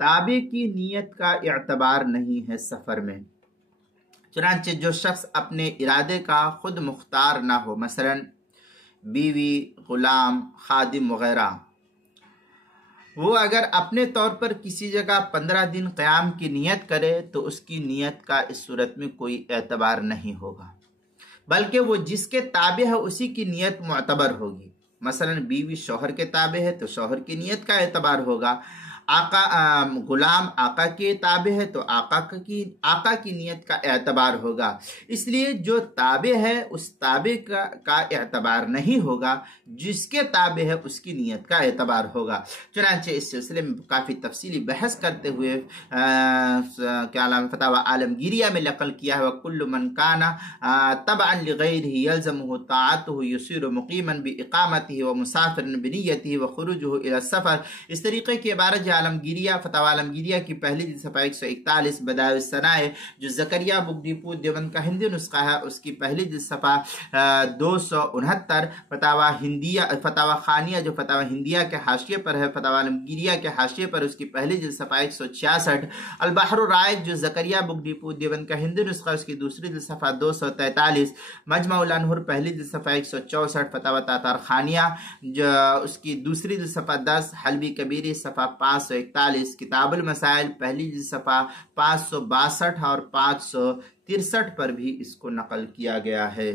تابع کی نیت کا اعتبار نہیں ہے سفر میں۔ چنانچہ جو شخص اپنے ارادے کا خود مختار نہ ہو، مثلا بیوی، غلام، خادم وغیرہ، وہ اگر اپنے طور پر کسی جگہ 15 دن قیام کی نیت کرے تو اس کی نیت کا اس صورت میں کوئی اعتبار نہیں ہوگا، بلکہ وہ جس کے تابع ہے اسی کی نیت معتبر ہوگی۔ مثلا بیوی شوہر کے تابع ہے تو شوہر کی نیت کا اعتبار ہوگا، غلام آقا کے تابع ہے تو آقا کی نیت کا اعتبار ہوگا۔ اس لیے جو تابع ہے اس تابع کا اعتبار نہیں ہوگا، جس کے تابع ہے اس کی نیت کا اعتبار ہوگا۔ چنانچہ اس سلسلے میں کافی تفصیلی بحث کرتے ہوئے فتاوی عالمگیریہ میں نقل کیا ہے، وَكُلُّ مَنْ كَانَ تَبْعًا لِغَيْرِهِ يَلْزَمُهُ طَاعَتُهُ يُصِيرُ مُقِيمًا بِإِقَامَتِهِ وَمُسَافِرًا بِنِيَّتِهِ وَخُرُوجُهُ إِلَى السَّفَرِ۔ اس طریقے کی عبارت عالمگیریہ، فتاوی عالمگیریہ کی پہلی جلد صفحہ 141 بدائع الثناء، جو زکریا بک ڈپو دیوبند کا ہندی نسخہ ہے، اس کی پہلی جلد صفحہ 269، فتاوی خانیہ جو فتاوی ہندیہ کے حاشیے پر ہے، فتاوی عالمگیریہ کے حاشیے پر، اس کی پہلی جلد صفحہ 166، البحر الرائق جو زکریا بک ڈپو دیوبند کا ہندی نسخہ، اس کی دوسری جلد صفحہ 243، مجمع الانہر پہلی جلد صفحہ 164، فتاوی تاتار خانیہ جو اس کی دوسری جلد صفحہ 10، حلبی کبیری صفحہ 541، کتاب المسائل پہلی جلد صفحہ 562 اور 563 پر بھی اس کو نقل کیا گیا ہے۔